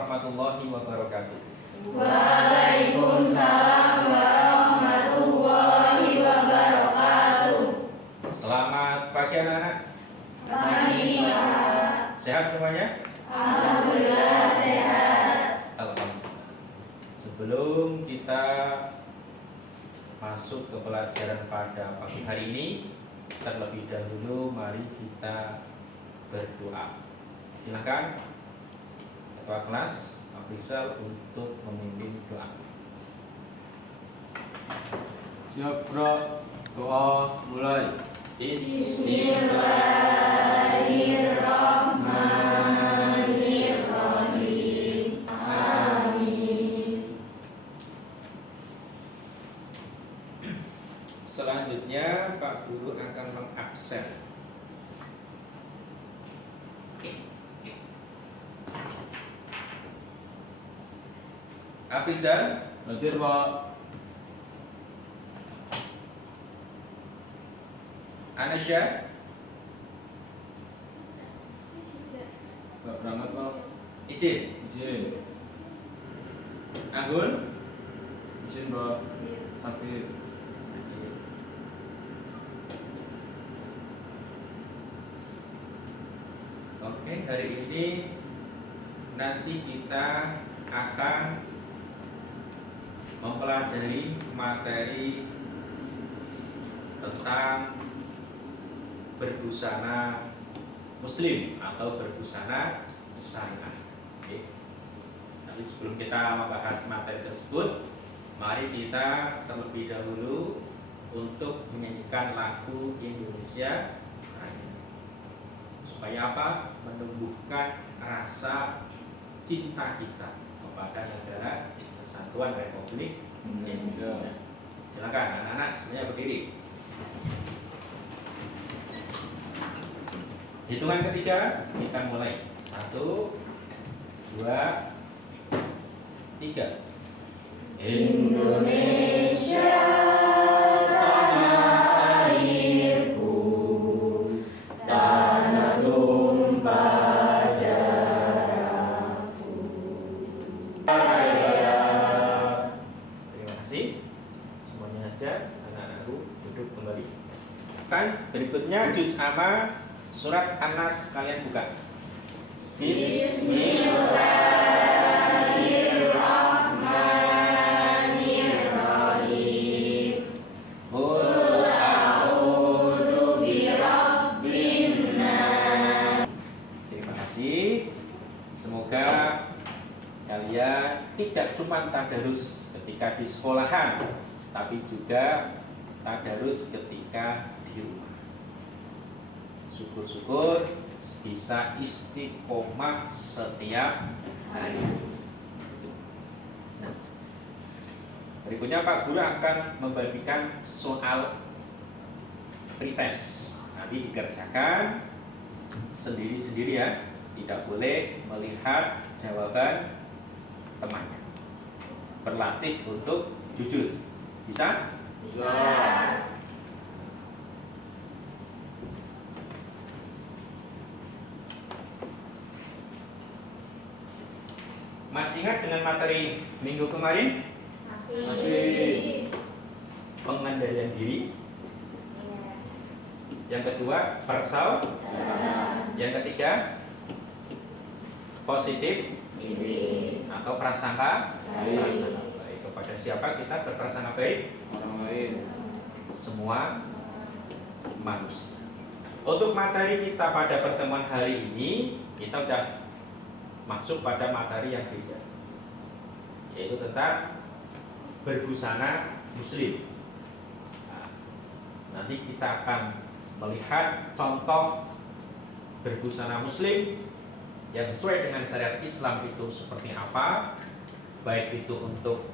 warahmatullahi wabarakatuh. Waalaikumsalam warahmatullahi wabarakatuh. Selamat pagi anak-anak. Pagi, Pak. Sehat semuanya? Alhamdulillah sehat. Alhamdulillah. Sebelum kita masuk ke pelajaran pada pagi hari ini, terlebih dahulu mari kita berdoa. Silakan Ketua kelas Afrizal untuk memimpin doa. Siap, bro. Doa mulai. Bismillahirrahmanirrahim. Amin. Selanjutnya Pak Guru akan mengabsen Afrizal, Hadir, Pak. Anasya, Nggak berangkat, Pak. izin. Izin. Anggun, Izin, Pak. Hadir. Oke, hari ini nanti kita akan mempelajari materi tentang berbusana muslim atau berbusana syariah. Oke. Tapi sebelum kita membahas materi tersebut, mari kita terlebih dahulu untuk menyanyikan lagu Indonesia Raya. Supaya apa? Menumbuhkan rasa cinta kita kepada negara Kesatuan Republik Indonesia. Silakan anak-anak semuanya berdiri. Hitungan ketiga kita mulai. 1, 2, 3. Indonesia tanah airku, tanah tumpah darahku. Terima kasih. Semuanya saja anak-anakku duduk kembali. Kan berikutnya juz amma surat An-Nas, kalian buka. Bismillahirrahmanirrahim. Qul a'udzu birabbin nas. Terima kasih. Semoga kalian tidak cuma tadarus ketika di sekolahan, tapi juga tadarus ketika di rumah. Syukur-syukur bisa istiqomah setiap hari. Berikutnya Pak Guru akan membagikan soal pretest. Nanti dikerjakan sendiri-sendiri ya. Tidak boleh melihat jawaban temannya. Berlatih untuk jujur. Bisa? Bisa. Masih ingat dengan materi minggu kemarin? Masih. Pengendalian diri. Yang kedua, persau. Yang ketiga, positif atau prasangka. Prasangka baik. Kepada siapa kita berprasangka baik? Orang lain. Semua manusia. Untuk materi kita pada pertemuan hari ini, kita sudah masuk pada materi yang beda, yaitu tentang berbusana muslim. Nah, nanti kita akan melihat contoh berbusana muslim yang sesuai dengan syariat Islam itu seperti apa, baik itu untuk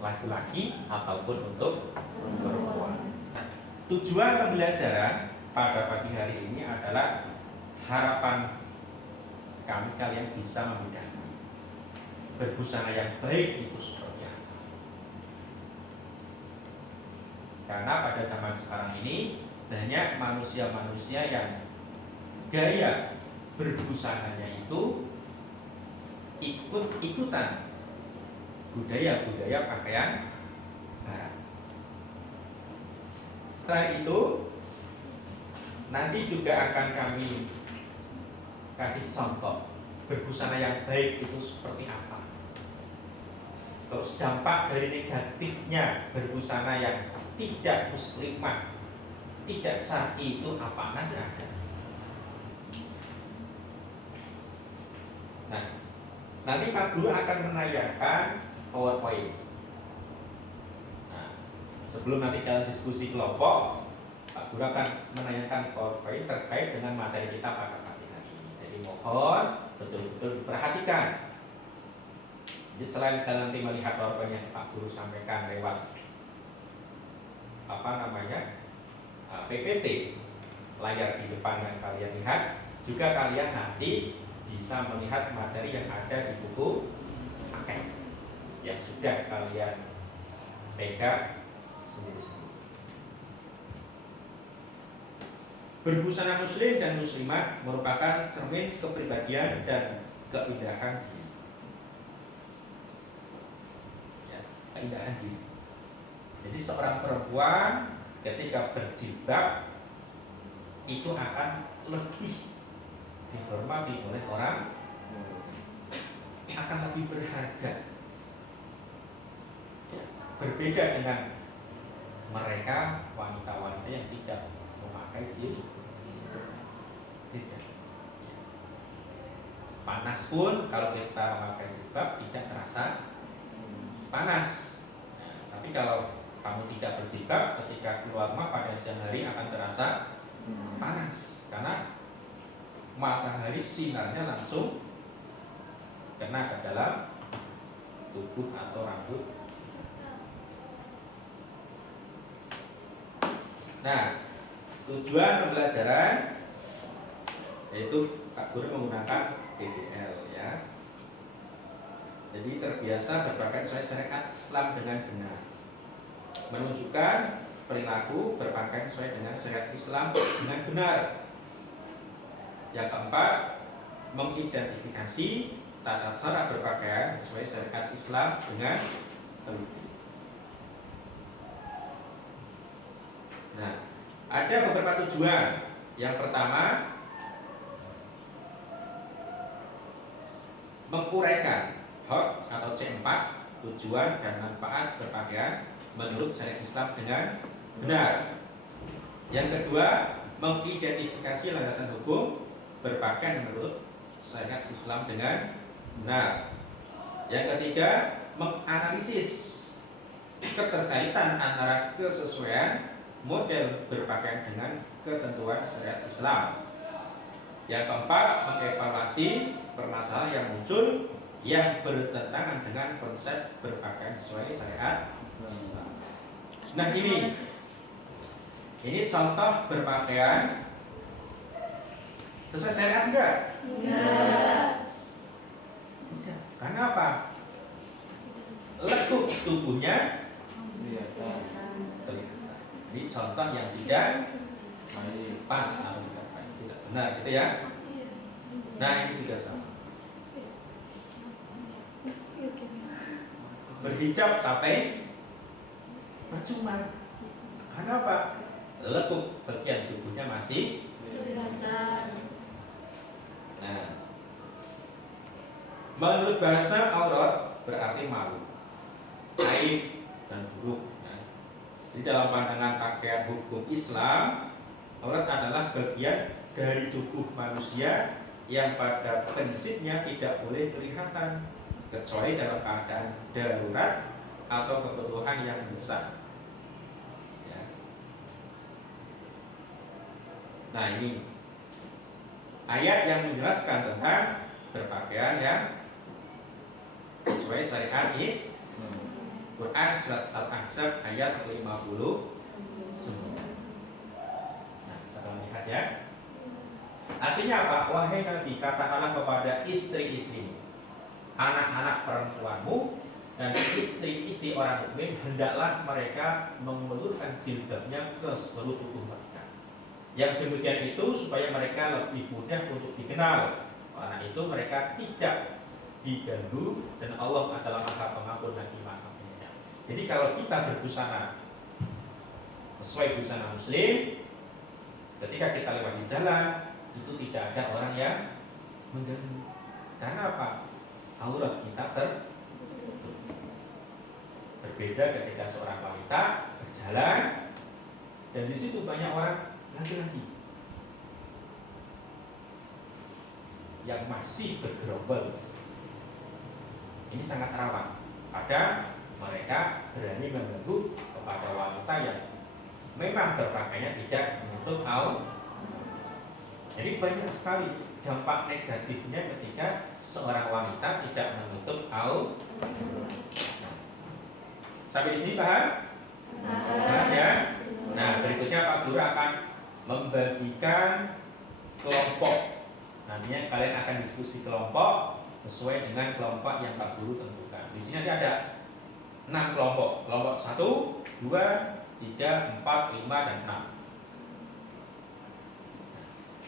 laki-laki ataupun untuk perempuan. Tujuan pembelajaran pada pagi hari ini adalah harapan kalian bisa membedakan berbusana yang baik itu seperti apa. Karena pada zaman sekarang ini banyak manusia-manusia yang gaya berbusananya itu ikut-ikutan budaya-budaya pakaian barat. Setelah itu nanti juga akan kami kasih contoh berbusana yang baik itu seperti apa. Terus dampak dari negatifnya berbusana yang tidak muslimah, tidak syar'i itu apa, nanti ada. Nah, nanti Pak Guru akan menayangkan PowerPoint. Nah, sebelum nanti kalian diskusi kelompok, Pak Guru akan menayangkan PowerPoint terkait dengan materi kita pada pagi hari ini. Jadi mohon betul-betul diperhatikan. Jadi selain kalian nanti melihat PowerPoint yang Pak Guru sampaikan lewat PPT layar di depan yang kalian lihat, juga kalian nanti bisa melihat materi yang ada di buku paket yang sudah kalian pegang sendiri-sendiri. Berbusana muslim dan muslimat merupakan cermin kepribadian dan keindahan diri. Ya, keindahan diri. Jadi seorang perempuan ketika berjilbab itu akan lebih dihormati oleh orang, akan lebih berharga. Ya, berbeda dengan mereka wanita-wanita yang tidak memakai jilbab. Tidak. Ya. Panas pun kalau kita memakai jilbab tidak terasa panas. Nah, tapi kalau kamu tidak berjilbab, ketika keluar rumah pada siang hari akan terasa panas karena matahari sinarnya langsung kena ke dalam tubuh atau rambut. Nah, tujuan pembelajaran yaitu Pak Guru menggunakan PBL ya. Jadi terbiasa berpakaian sesuai syariat Islam dengan benar, menunjukkan perilaku berpakaian sesuai dengan syariat Islam dengan benar. Yang keempat, mengidentifikasi tata cara berpakaian sesuai syariat Islam dengan teliti. Nah, ada beberapa tujuan. Yang pertama, menguraikan HOT atau C4, tujuan dan manfaat berpakaian menurut syariat Islam dengan benar. Yang kedua, mengidentifikasi landasan hukum berpakaian menurut syariat Islam dengan benar. Yang ketiga, menganalisis keterkaitan antara kesesuaian model berpakaian dengan ketentuan syariat Islam. Yang keempat, mengevaluasi permasalahan yang muncul yang bertentangan dengan konsep berpakaian sesuai syariat Islam. Nah, ini contoh berpakaian sesuai syariat enggak? Enggak. Tidak. Karena apa? Lekuk tubuhnya kelihatan. terlihat. Ini contoh yang tidak pas atau tidak benar gitu ya. Nah, ini juga sama. Berhijab tapi percuma. Karena apa? Lekuk bagian tubuhnya masih Kelihatan. Nah, menurut bahasa aurat berarti malu, aib dan buruk. Nah, di dalam pandangan pakaian hukum Islam, aurat adalah bagian dari tubuh manusia yang pada prinsipnya tidak boleh kelihatan kecuali dalam keadaan darurat atau kebutuhan yang besar. Ya. Nah, ini ayat yang menjelaskan tentang berpakaian yang sesuai syariat Quran surat Al-Ahzab ayat 59. Nah, bisa lihat ya. Artinya apa? Wahai Nabi, katakanlah kepada istri-istri, anak-anak perempuanmu dan istri-istri orang mukmin, hendaklah mereka mengulurkan jilbabnya ke seluruh tubuh mereka. Yang demikian itu supaya mereka lebih mudah untuk dikenal. Karena itu mereka tidak dan hu, dan Allah adalah Maha Pengampun lagi Maha Penyayang. Jadi kalau kita berbusana sesuai busana muslim, ketika kita lewat di jalan itu tidak ada orang yang mengganggu. Karena apa? Aurat kita tertutup. Berbeda ketika seorang wanita berjalan dan di situ banyak orang laki-laki yang masih bergerombol. Ini sangat rawan. Pada mereka berani mengganggu kepada wanita yang memang berpakaian tidak menutup aurat. Jadi banyak sekali dampak negatifnya ketika seorang wanita tidak menutup aurat. Sampai di sini paham? Jelas ya? Nah, berikutnya Pak Guru akan membagikan kelompok. Nantinya kalian akan diskusi kelompok sesuai dengan kelompok yang Pak Guru tentukan. Di sini ada 6 kelompok. Kelompok 1, 2, 3, 4, 5, dan 6.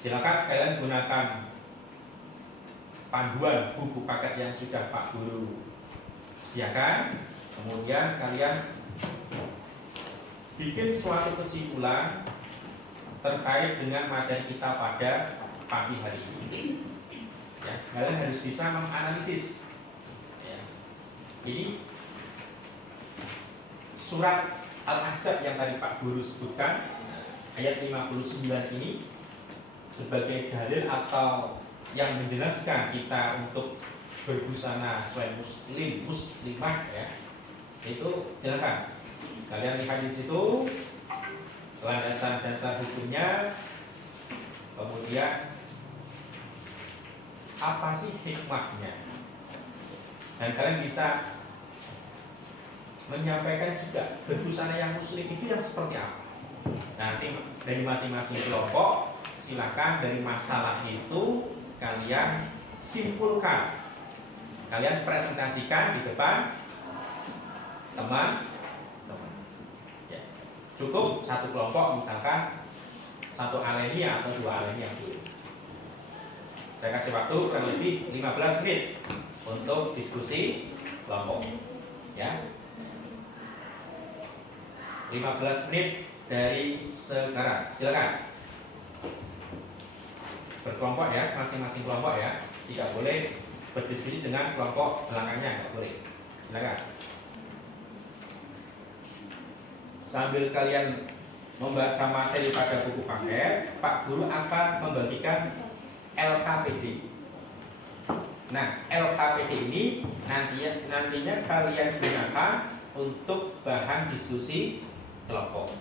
Silakan kalian gunakan panduan buku paket yang sudah Pak Guru sediakan. Kemudian kalian bikin suatu kesimpulan terkait dengan materi kita pada pagi hari ini. Ya, kalian harus bisa menganalisis. Ya. Ini surat Al-Ahzab yang tadi Pak Guru sebutkan, ayat 59 ini sebagai dalil atau yang menjelaskan kita untuk berbusana sesuai muslimah ya. Itu silakan kalian lihat di situ landasan dasar hukumnya, kemudian apa sih hikmahnya, dan kalian bisa menyampaikan juga berbusana yang muslim itu yang seperti apa. Nanti dari masing-masing kelompok silakan dari masalah itu kalian simpulkan, kalian presentasikan di depan teman-teman. Ya. Cukup satu kelompok, misalkan satu alinea atau 2 alinea dulu. Saya kasih waktu kurang lebih 15 menit untuk diskusi kelompok. Ya. 15 menit dari sekarang. Silakan. Berkelompok ya, masing-masing kelompok ya. Tidak boleh berdiskusi dengan kelompok belakangnya, tidak boleh. Silakan. Sambil kalian membaca materi pada buku paket, Pak Guru akan membagikan LKPD. Nah, LKPD ini nantinya kalian gunakan untuk bahan diskusi kelompok.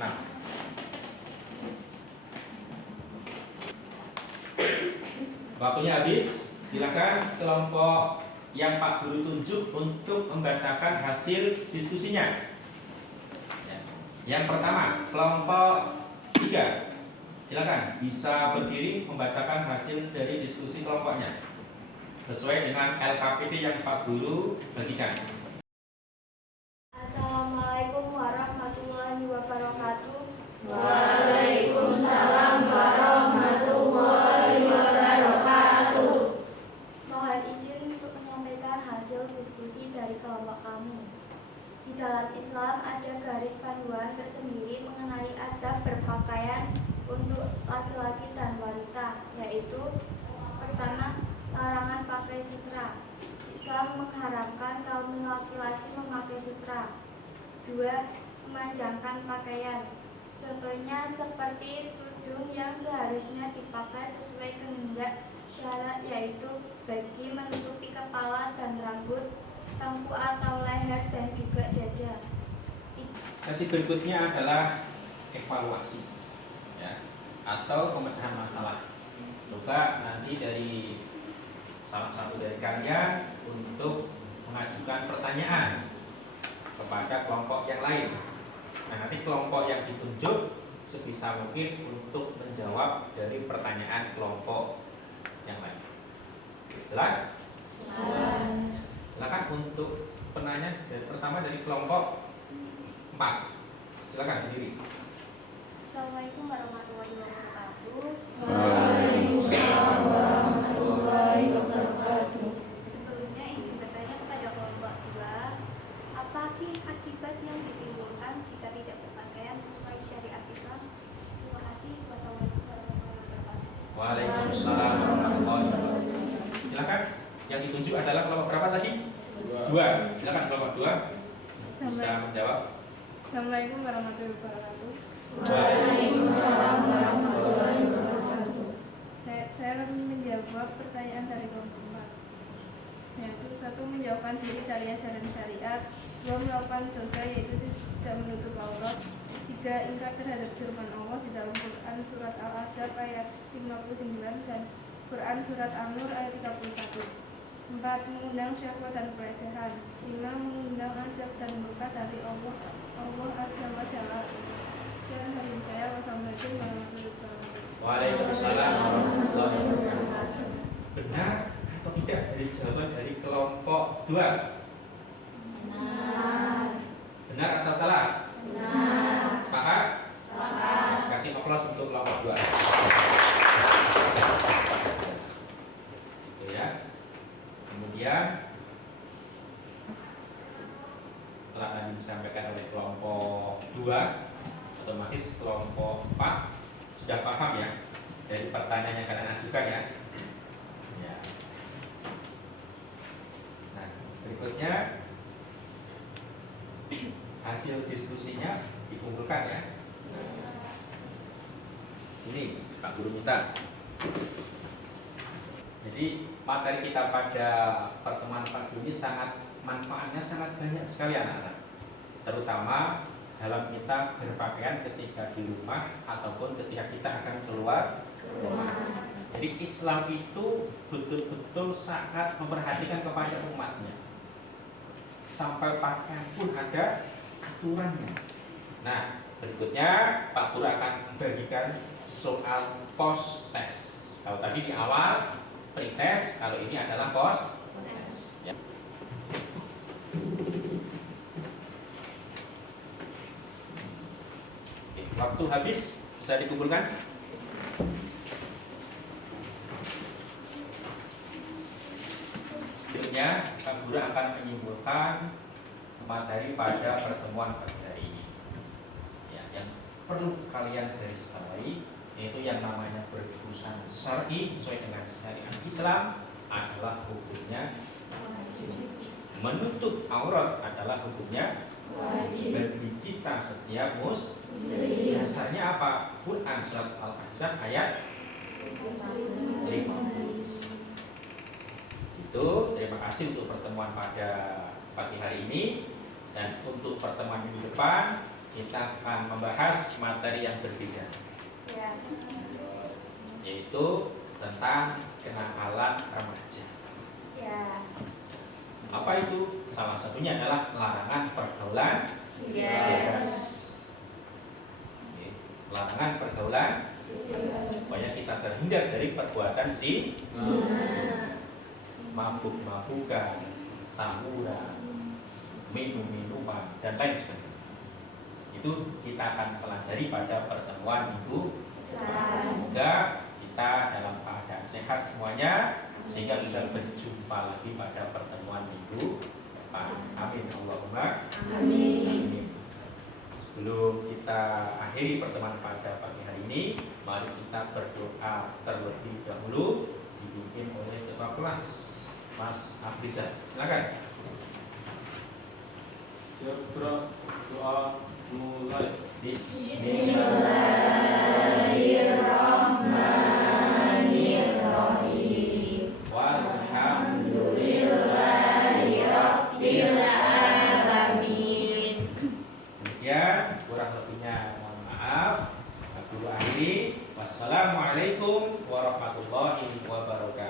Nah, waktunya habis. Silakan kelompok yang Pak Guru tunjuk untuk membacakan hasil diskusinya. Yang pertama, kelompok 3. Silakan bisa berdiri membacakan hasil dari diskusi kelompoknya sesuai dengan LKPD yang Pak Guru bagikan. Assalamualaikum warahmatullahi wabarakatuh. Waalaikumsalam warahmatullahi wabarakatuh. Mohon izin untuk menyampaikan hasil diskusi dari kelompok kami. Di dalam Islam ada garis panduan tersendiri mengenai adab berpakaian untuk laki-laki dan wanita, yaitu pertama, larangan pakai sutra. Islam mengharamkan kaum laki-laki memakai sutra. 2. Memanjangkan pakaian. Contohnya seperti tudung yang seharusnya dipakai sesuai kehendak syarat, yaitu bagi menutupi kepala dan rambut, tengkuk atau leher, dan juga dada. Sesi berikutnya adalah evaluasi ya, atau pemecahan masalah. Coba nanti dari salah satu dari kalian untuk mengajukan pertanyaan kepada kelompok yang lain. Nah, nanti kelompok yang ditunjuk sebisa mungkin untuk menjawab dari pertanyaan kelompok yang lain. Jelas? Jelas. Silakan untuk penanya dari pertama dari kelompok 4. Silakan berdiri. Assalamualaikum warahmatullahi wabarakatuh. Waalaikumsalam warahmatullahi wabarakatuh. Yang ditunjuk adalah kelompok berapa tadi? 2. Silakan kelompok 2 bisa menjawab. Assalamualaikum warahmatullahi wabarakatuh. Waalaikumsalam warahmatullahi wabarakatuh. Saya akan menjawab pertanyaan dari kelompok 4, yaitu 1. Menjauhkan diri dari ajaran syariat, 2. Melakukan dosa yaitu tidak menutup aurat, 3. Ingkar terhadap firman Allah di dalam Quran surat Al-Ahzab ayat 59 dan Quran surat An-Nur ayat 31. 4. Mengundang syahwat dan pelecehan, 5. Mengundang azab dan murka dari Allah Azza wa Jalla. Sekian dari saya. Wassalamualaikum warahmatullahi wabarakatuh. Waalaikumsalam warahmatullahi wabarakatuh. Benar atau tidak dari jawaban dari kelompok 2? Benar atau salah? Sepakat? Kasih aplaus untuk kelompok 2. Oke ya. Kemudian setelah tadi disampaikan oleh kelompok 2, otomatis kelompok 4 sudah paham ya dari pertanyaan yang kalian ajukan ya. Ya. Nah, berikutnya hasil diskusinya dikumpulkan ya. Sini Pak Guru minta. Jadi materi kita pada pertemuan pagi ini manfaatnya sangat banyak sekali anak-anak. Terutama dalam kita berpakaian ketika di rumah ataupun ketika kita akan keluar rumah. Jadi Islam itu betul-betul sangat memperhatikan kepada umatnya. Sampai pakaian pun ada aturannya. Nah, berikutnya Pak Guru akan membagikan soal post test. Kalau tadi di awal pre-test, kalau ini adalah post test. Ya. Waktu habis bisa dikumpulkan. Berikutnya Pak Guru akan menyimpulkan materi pada pertemuan pagi hari ini. Ya, yang perlu kalian garis bawahi yaitu yang namanya berkeputusan syar'i sesuai dengan syariat Islam adalah hukumnya menutup aurat adalah hukumnya bagi kita setiap muslim. Dasarnya apa? Quran surat Al-Ahzab ayat 5. Itu terima kasih untuk pertemuan pada pagi hari ini, dan untuk pertemuan minggu depan kita akan membahas materi yang berbeda, yaitu tentang kenakalan remaja. Apa itu? Salah satunya adalah larangan pergaulan bebas. Larangan pergaulan supaya kita terhindar dari perbuatan mabuk-mabukan, tawuran, minum-minuman dan lain sebagainya. Itu kita akan pelajari pada pertemuan minggu. Semoga kita dalam keadaan sehat semuanya sehingga bisa berjumpa lagi pada pertemuan minggu depan. Amin Allahumma amin. Sebelum kita akhiri pertemuan pada pagi hari ini, mari kita berdoa terlebih dahulu dipimpin oleh ketua kelas Mas Afrizal. Silakan. Doa mulai. Bismillahirrahmanirrahim. Walhamdulillahirabbil alamin. Demikian, kurang lebihnya mohon maaf. Aku akhiri. Wassalamualaikum warahmatullahi wabarakatuh.